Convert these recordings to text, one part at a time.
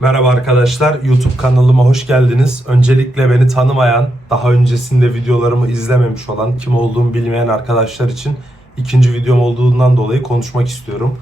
Merhaba arkadaşlar, YouTube kanalıma hoş geldiniz. Öncelikle beni tanımayan, daha öncesinde videolarımı izlememiş olan, kim olduğumu bilmeyen arkadaşlar için ikinci videom olduğundan dolayı konuşmak istiyorum.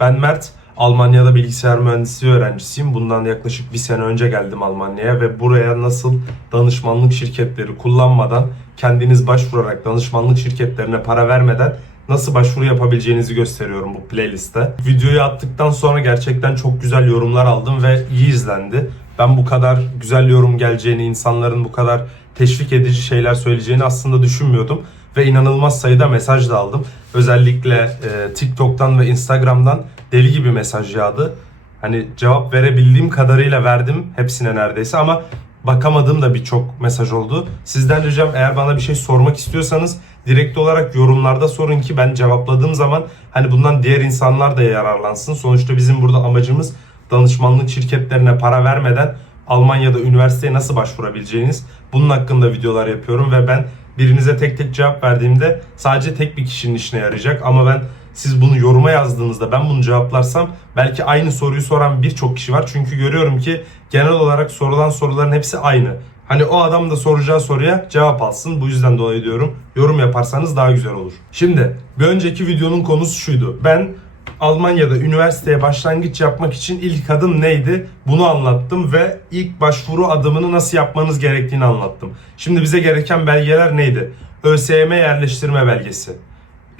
Ben Mert, Almanya'da bilgisayar mühendisliği öğrencisiyim. Bundan yaklaşık bir sene önce geldim Almanya'ya ve buraya nasıl danışmanlık şirketleri kullanmadan, kendiniz başvurarak danışmanlık şirketlerine para vermeden nasıl başvuru yapabileceğinizi gösteriyorum bu playlistte. Videoyu attıktan sonra gerçekten çok güzel yorumlar aldım ve iyi izlendi. Ben bu kadar güzel yorum geleceğini, insanların bu kadar teşvik edici şeyler söyleyeceğini aslında düşünmüyordum. Ve inanılmaz sayıda mesaj da aldım. Özellikle e, TikTok'tan ve Instagram'dan deli gibi mesaj yağdı. Hani cevap verebildiğim kadarıyla verdim hepsine neredeyse ama bakamadığım da birçok mesaj oldu. Sizden ricam eğer bana bir şey sormak istiyorsanız direkt olarak yorumlarda sorun ki ben cevapladığım zaman hani bundan diğer insanlar da yararlansın. Sonuçta bizim burada amacımız danışmanlık şirketlerine para vermeden Almanya'da üniversiteye nasıl başvurabileceğiniz bunun hakkında videolar yapıyorum ve ben birinize tek tek cevap verdiğimde sadece tek bir kişinin işine yarayacak ama ben siz bunu yoruma yazdığınızda ben bunu cevaplarsam belki aynı soruyu soran birçok kişi var. Çünkü görüyorum ki genel olarak sorulan soruların hepsi aynı. Hani o adam da soracağı soruya cevap alsın. Bu yüzden dolayı diyorum yorum yaparsanız daha güzel olur. Şimdi bir önceki videonun konusu şuydu. Ben Almanya'da üniversiteye başlangıç yapmak için ilk adım neydi? Bunu anlattım ve ilk başvuru adımını nasıl yapmanız gerektiğini anlattım. Şimdi bize gereken belgeler neydi? ÖSYM yerleştirme belgesi,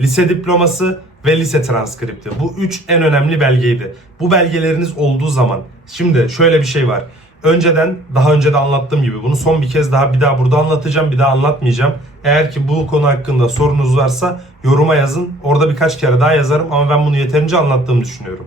lise diploması ve lise transkripti. Bu üç en önemli belgeydi. Bu belgeleriniz olduğu zaman şimdi şöyle bir şey var. Önceden daha önce de anlattığım gibi bunu son bir kez daha bir daha burada anlatacağım bir daha anlatmayacağım. Eğer ki bu konu hakkında sorunuz varsa yoruma yazın. Orada birkaç kere daha yazarım ama ben bunu yeterince anlattığımı düşünüyorum.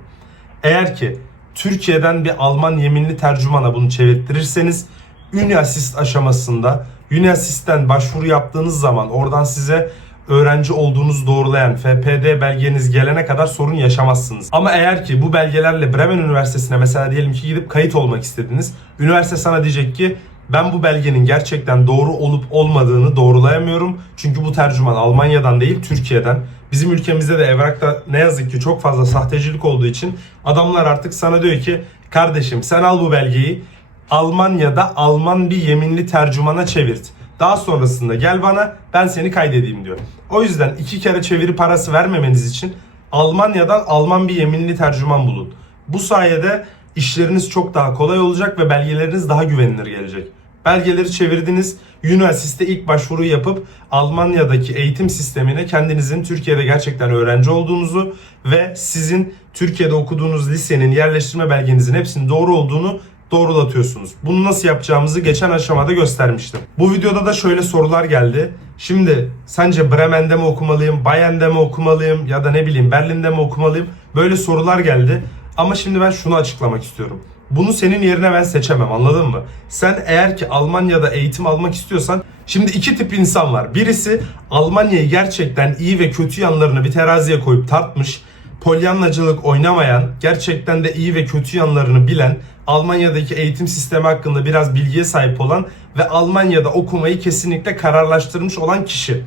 Eğer ki Türkiye'den bir Alman yeminli tercümana bunu çevirttirirseniz Uniassist aşamasında Uniassist'ten başvuru yaptığınız zaman oradan size öğrenci olduğunuzu doğrulayan FPD belgeniz gelene kadar sorun yaşamazsınız. Ama eğer ki bu belgelerle Bremen Üniversitesi'ne mesela diyelim ki gidip kayıt olmak istediniz. Üniversite sana diyecek ki ben bu belgenin gerçekten doğru olup olmadığını doğrulayamıyorum. Çünkü bu tercüman Almanya'dan değil Türkiye'den. Bizim ülkemizde de evrakta ne yazık ki çok fazla sahtecilik olduğu için adamlar artık sana diyor ki kardeşim sen al bu belgeyi Almanya'da Alman bir yeminli tercümana çevirt. Daha sonrasında gel bana ben seni kaydedeyim diyor. O yüzden iki kere çeviri parası vermemeniz için Almanya'dan Alman bir yeminli tercüman bulun. Bu sayede işleriniz çok daha kolay olacak ve belgeleriniz daha güvenilir gelecek. Belgeleri çevirdiniz, Unisys'te ilk başvuru yapıp Almanya'daki eğitim sistemine kendinizin Türkiye'de gerçekten öğrenci olduğunuzu ve sizin Türkiye'de okuduğunuz lisenin yerleştirme belgenizin hepsinin doğru olduğunu doğrulatıyorsunuz. Bunu nasıl yapacağımızı geçen aşamada göstermiştim. Bu videoda da şöyle sorular geldi. Şimdi sence Bremen'de mi okumalıyım, Bayern'de mi okumalıyım ya da ne bileyim Berlin'de mi okumalıyım? Böyle sorular geldi. Ama şimdi ben şunu açıklamak istiyorum. Bunu senin yerine ben seçemem anladın mı? Sen eğer ki Almanya'da eğitim almak istiyorsan şimdi iki tip insan var. Birisi Almanya'yı gerçekten iyi ve kötü yanlarını bir teraziye koyup tartmış polyanlacılık oynamayan, gerçekten de iyi ve kötü yanlarını bilen, Almanya'daki eğitim sistemi hakkında biraz bilgiye sahip olan ve Almanya'da okumayı kesinlikle kararlaştırmış olan kişi.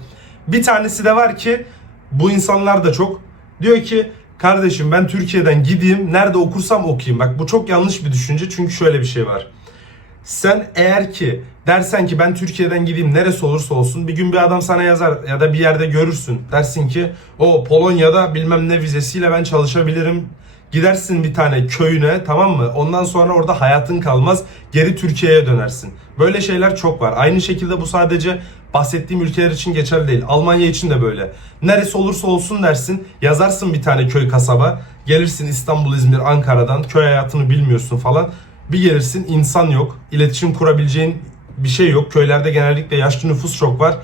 Bir tanesi de var ki bu insanlar da çok diyor ki kardeşim ben Türkiye'den gideyim nerede okursam okuyayım. Bak bu çok yanlış bir düşünce çünkü şöyle bir şey var. Sen eğer ki dersen ki ben Türkiye'den gideyim neresi olursa olsun bir gün bir adam sana yazar ya da bir yerde görürsün. Dersin ki o Polonya'da bilmem ne vizesiyle ben çalışabilirim. Gidersin bir tane köyüne tamam mı? Ondan sonra orada hayatın kalmaz. Geri Türkiye'ye dönersin. Böyle şeyler çok var. Aynı şekilde bu sadece bahsettiğim ülkeler için geçerli değil. Almanya için de böyle. Neresi olursa olsun dersin. Yazarsın bir tane köy kasaba. Gelirsin İstanbul, İzmir, Ankara'dan. Köy hayatını bilmiyorsun falan. Bir gelirsin insan yok. İletişim kurabileceğin bir şey yok. Köylerde genellikle yaşlı nüfus çok var.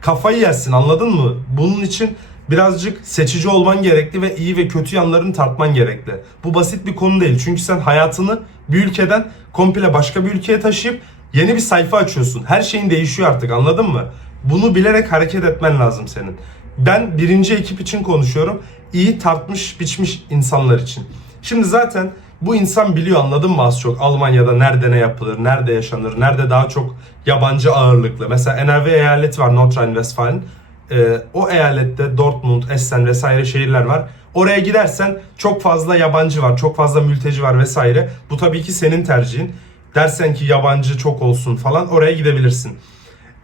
Kafayı yersin anladın mı? Bunun için birazcık seçici olman gerekli ve iyi ve kötü yanlarını tartman gerekli. Bu basit bir konu değil. Çünkü sen hayatını bir ülkeden komple başka bir ülkeye taşıyıp yeni bir sayfa açıyorsun. Her şeyin değişiyor artık anladın mı? Bunu bilerek hareket etmen lazım senin. Ben birinci ekip için konuşuyorum. İyi tartmış biçmiş insanlar için. Şimdi zaten bu insan biliyor anladın mı az çok Almanya'da nerede ne yapılır, nerede yaşanır, nerede daha çok yabancı ağırlıklı. Mesela NRW eyaleti var Nordrhein-Westfalen. Ee, o eyalette Dortmund, Essen vesaire şehirler var. Oraya gidersen çok fazla yabancı var, çok fazla mülteci var vesaire. Bu tabii ki senin tercihin. Dersen ki yabancı çok olsun falan oraya gidebilirsin.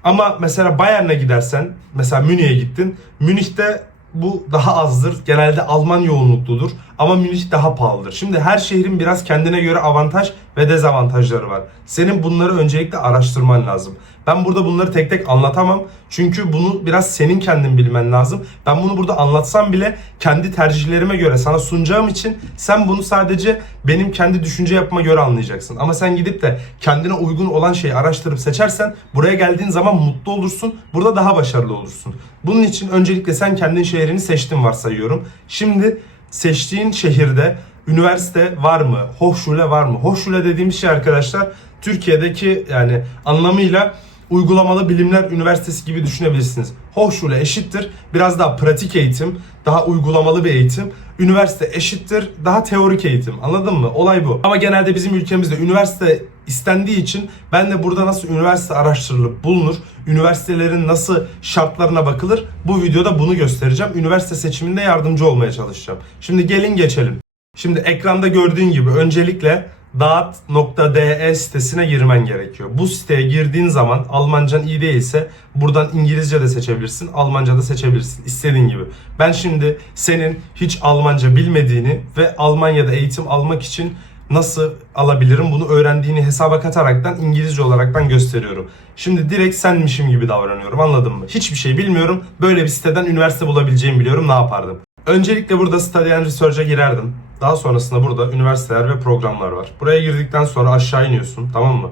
Ama mesela Bayern'e gidersen, mesela Münih'e gittin. Münih'te bu daha azdır. Genelde Alman yoğunlukludur. Ama Münih daha pahalıdır. Şimdi her şehrin biraz kendine göre avantaj ve dezavantajları var. Senin bunları öncelikle araştırman lazım. Ben burada bunları tek tek anlatamam. Çünkü bunu biraz senin kendin bilmen lazım. Ben bunu burada anlatsam bile kendi tercihlerime göre sana sunacağım için sen bunu sadece benim kendi düşünce yapıma göre anlayacaksın. Ama sen gidip de kendine uygun olan şeyi araştırıp seçersen buraya geldiğin zaman mutlu olursun. Burada daha başarılı olursun. Bunun için öncelikle sen kendin şehrini seçtin varsayıyorum. Şimdi seçtiğin şehirde üniversite var mı? Hochschule var mı? Hochschule dediğimiz şey arkadaşlar Türkiye'deki yani anlamıyla uygulamalı bilimler üniversitesi gibi düşünebilirsiniz. Hochschule eşittir biraz daha pratik eğitim, daha uygulamalı bir eğitim. Üniversite eşittir daha teorik eğitim. Anladın mı? Olay bu. Ama genelde bizim ülkemizde üniversite istendiği için ben de burada nasıl üniversite araştırılıp bulunur, üniversitelerin nasıl şartlarına bakılır bu videoda bunu göstereceğim. Üniversite seçiminde yardımcı olmaya çalışacağım. Şimdi gelin geçelim. Şimdi ekranda gördüğün gibi öncelikle dağıt.de sitesine girmen gerekiyor. Bu siteye girdiğin zaman Almancan iyi değilse buradan İngilizce de seçebilirsin, Almanca da seçebilirsin. istediğin gibi. Ben şimdi senin hiç Almanca bilmediğini ve Almanya'da eğitim almak için nasıl alabilirim bunu öğrendiğini hesaba kataraktan İngilizce olarak ben gösteriyorum. Şimdi direkt senmişim gibi davranıyorum anladın mı? Hiçbir şey bilmiyorum. Böyle bir siteden üniversite bulabileceğimi biliyorum ne yapardım? Öncelikle burada Study and Research'a girerdim. Daha sonrasında burada üniversiteler ve programlar var. Buraya girdikten sonra aşağı iniyorsun tamam mı?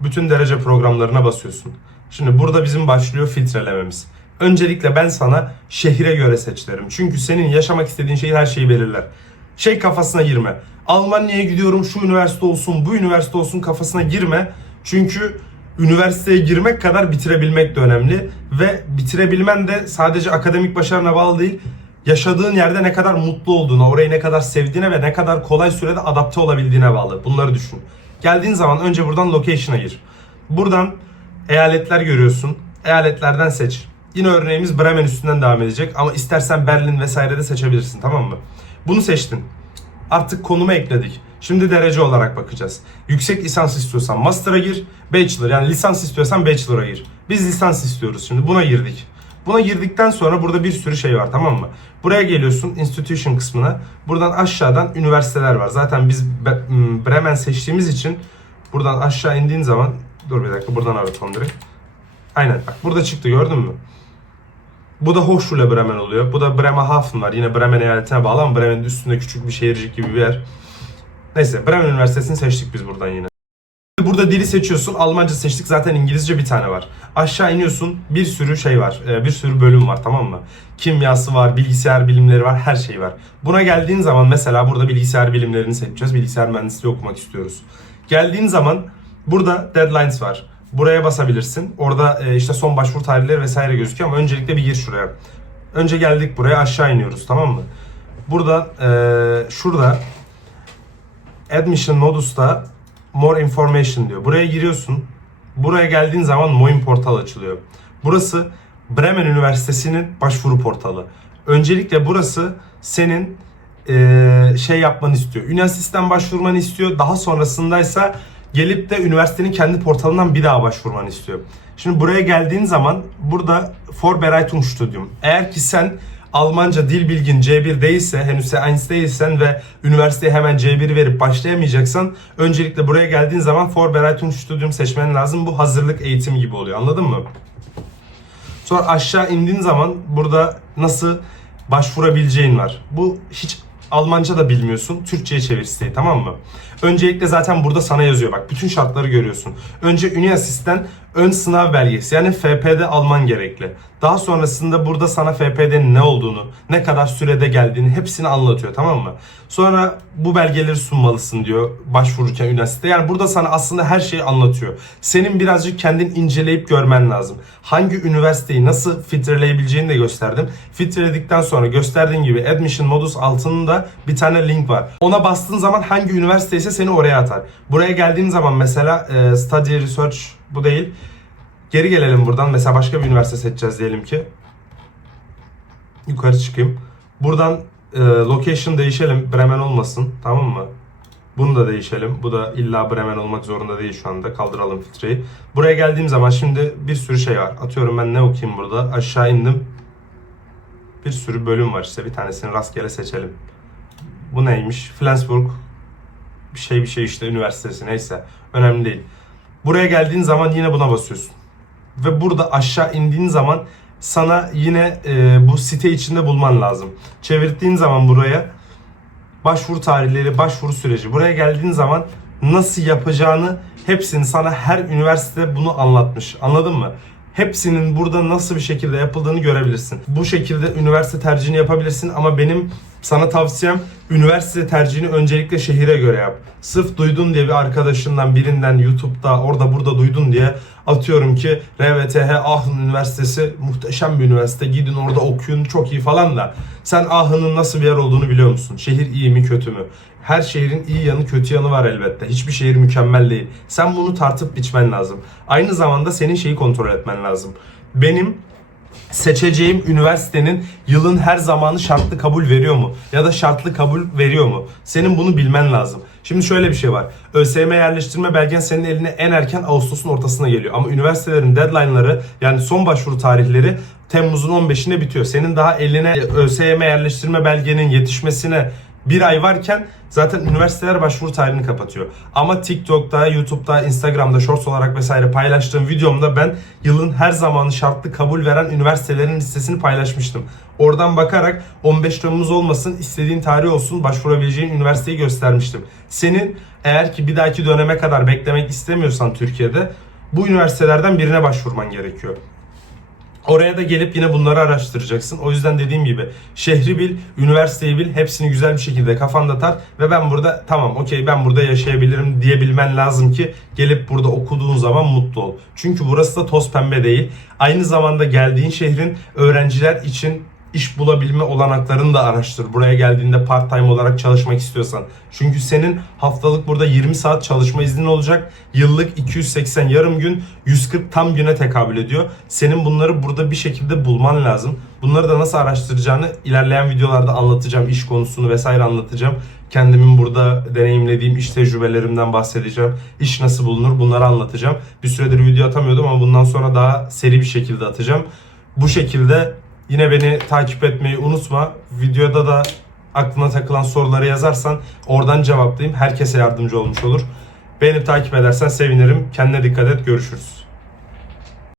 Bütün derece programlarına basıyorsun. Şimdi burada bizim başlıyor filtrelememiz. Öncelikle ben sana şehire göre seç derim. Çünkü senin yaşamak istediğin şehir her şeyi belirler. Şey kafasına girme. Almanya'ya gidiyorum şu üniversite olsun bu üniversite olsun kafasına girme. Çünkü üniversiteye girmek kadar bitirebilmek de önemli. Ve bitirebilmen de sadece akademik başarına bağlı değil yaşadığın yerde ne kadar mutlu olduğuna, orayı ne kadar sevdiğine ve ne kadar kolay sürede adapte olabildiğine bağlı. Bunları düşün. Geldiğin zaman önce buradan location'a gir. Buradan eyaletler görüyorsun. Eyaletlerden seç. Yine örneğimiz Bremen üstünden devam edecek ama istersen Berlin vesaire de seçebilirsin tamam mı? Bunu seçtin. Artık konumu ekledik. Şimdi derece olarak bakacağız. Yüksek lisans istiyorsan master'a gir, bachelor yani lisans istiyorsan bachelor'a gir. Biz lisans istiyoruz şimdi buna girdik. Buna girdikten sonra burada bir sürü şey var tamam mı? Buraya geliyorsun institution kısmına. Buradan aşağıdan üniversiteler var. Zaten biz Be- m, Bremen seçtiğimiz için buradan aşağı indiğin zaman dur bir dakika buradan aratalım direkt. Aynen bak burada çıktı gördün mü? Bu da Hochschule Bremen oluyor. Bu da Bremerhaven var. Yine Bremen eyaletine bağlı ama Bremen'in üstünde küçük bir şehircik gibi bir yer. Neyse Bremen Üniversitesi'ni seçtik biz buradan yine. Burada dili seçiyorsun. Almanca seçtik. Zaten İngilizce bir tane var. Aşağı iniyorsun. Bir sürü şey var. e, Bir sürü bölüm var tamam mı? Kimyası var, bilgisayar bilimleri var, her şey var. Buna geldiğin zaman mesela burada bilgisayar bilimlerini seçeceğiz. Bilgisayar mühendisliği okumak istiyoruz. Geldiğin zaman burada deadlines var. Buraya basabilirsin. Orada e, işte son başvuru tarihleri vesaire gözüküyor ama öncelikle bir gir şuraya. Önce geldik buraya aşağı iniyoruz tamam mı? Burada e, şurada Admission Modus'ta More Information diyor. Buraya giriyorsun. Buraya geldiğin zaman Moin portal açılıyor. Burası Bremen Üniversitesi'nin başvuru portalı. Öncelikle burası senin eee, şey yapmanı istiyor. Üniversitesinden başvurmanı istiyor. Daha sonrasındaysa gelip de üniversitenin kendi portalından bir daha başvurmanı istiyor. Şimdi buraya geldiğin zaman burada Vorbereitungsstudium. Eğer ki sen Almanca dil bilgin C1 değilse, henüz C1 değilsen ve üniversiteye hemen C1 verip başlayamayacaksan öncelikle buraya geldiğin zaman Vorbereitungsstudium seçmen lazım. Bu hazırlık eğitimi gibi oluyor. Anladın mı? Sonra aşağı indiğin zaman burada nasıl başvurabileceğin var. Bu hiç Almanca da bilmiyorsun. Türkçe'ye çevir siteyi tamam mı? Öncelikle zaten burada sana yazıyor bak. Bütün şartları görüyorsun. Önce Üniasis'ten ön sınav belgesi yani FP'de alman gerekli. Daha sonrasında burada sana FP'nin ne olduğunu, ne kadar sürede geldiğini hepsini anlatıyor tamam mı? Sonra bu belgeleri sunmalısın diyor başvururken üniversitede. Yani burada sana aslında her şeyi anlatıyor. Senin birazcık kendin inceleyip görmen lazım. Hangi üniversiteyi nasıl filtreleyebileceğini de gösterdim. Filtreledikten sonra gösterdiğim gibi Admission Modus altında bir tane link var. Ona bastığın zaman hangi üniversite ise seni oraya atar. Buraya geldiğin zaman mesela e, Study Research bu değil. Geri gelelim buradan. Mesela başka bir üniversite seçeceğiz diyelim ki. Yukarı çıkayım. Buradan e, location değişelim. Bremen olmasın. Tamam mı? Bunu da değişelim. Bu da illa Bremen olmak zorunda değil şu anda. Kaldıralım filtreyi. Buraya geldiğim zaman şimdi bir sürü şey var. Atıyorum ben ne okuyayım burada? Aşağı indim. Bir sürü bölüm var işte. Bir tanesini rastgele seçelim. Bu neymiş? Flensburg bir şey bir şey işte üniversitesi neyse. Önemli değil. Buraya geldiğin zaman yine buna basıyorsun. Ve burada aşağı indiğin zaman sana yine e, bu site içinde bulman lazım. Çevirdiğin zaman buraya başvuru tarihleri, başvuru süreci. Buraya geldiğin zaman nasıl yapacağını hepsini sana her üniversite bunu anlatmış. Anladın mı? Hepsinin burada nasıl bir şekilde yapıldığını görebilirsin. Bu şekilde üniversite tercihini yapabilirsin ama benim sana tavsiyem üniversite tercihini öncelikle şehire göre yap. Sırf duydun diye bir arkadaşından birinden YouTube'da orada burada duydun diye atıyorum ki RVTH Aachen Üniversitesi muhteşem bir üniversite gidin orada okuyun çok iyi falan da sen Aachen'ın nasıl bir yer olduğunu biliyor musun? Şehir iyi mi kötü mü? Her şehrin iyi yanı kötü yanı var elbette. Hiçbir şehir mükemmel değil. Sen bunu tartıp biçmen lazım. Aynı zamanda senin şeyi kontrol etmen lazım. Benim seçeceğim üniversitenin yılın her zamanı şartlı kabul veriyor mu? Ya da şartlı kabul veriyor mu? Senin bunu bilmen lazım. Şimdi şöyle bir şey var. ÖSYM yerleştirme belgen senin eline en erken Ağustos'un ortasına geliyor. Ama üniversitelerin deadline'ları yani son başvuru tarihleri Temmuz'un 15'inde bitiyor. Senin daha eline ÖSYM yerleştirme belgenin yetişmesine bir ay varken zaten üniversiteler başvuru tarihini kapatıyor. Ama TikTok'ta, YouTube'da, Instagram'da shorts olarak vesaire paylaştığım videomda ben yılın her zamanı şartlı kabul veren üniversitelerin listesini paylaşmıştım. Oradan bakarak 15 Temmuz olmasın, istediğin tarih olsun başvurabileceğin üniversiteyi göstermiştim. Senin eğer ki bir dahaki döneme kadar beklemek istemiyorsan Türkiye'de bu üniversitelerden birine başvurman gerekiyor. Oraya da gelip yine bunları araştıracaksın. O yüzden dediğim gibi şehri bil, üniversiteyi bil, hepsini güzel bir şekilde kafanda tar ve ben burada tamam okey ben burada yaşayabilirim diyebilmen lazım ki gelip burada okuduğun zaman mutlu ol. Çünkü burası da toz pembe değil. Aynı zamanda geldiğin şehrin öğrenciler için iş bulabilme olanaklarını da araştır. Buraya geldiğinde part time olarak çalışmak istiyorsan. Çünkü senin haftalık burada 20 saat çalışma iznin olacak. Yıllık 280 yarım gün, 140 tam güne tekabül ediyor. Senin bunları burada bir şekilde bulman lazım. Bunları da nasıl araştıracağını ilerleyen videolarda anlatacağım. İş konusunu vesaire anlatacağım. Kendimin burada deneyimlediğim iş tecrübelerimden bahsedeceğim. İş nasıl bulunur bunları anlatacağım. Bir süredir video atamıyordum ama bundan sonra daha seri bir şekilde atacağım. Bu şekilde Yine beni takip etmeyi unutma. Videoda da aklına takılan soruları yazarsan oradan cevaplayayım. Herkese yardımcı olmuş olur. Beni takip edersen sevinirim. Kendine dikkat et. Görüşürüz.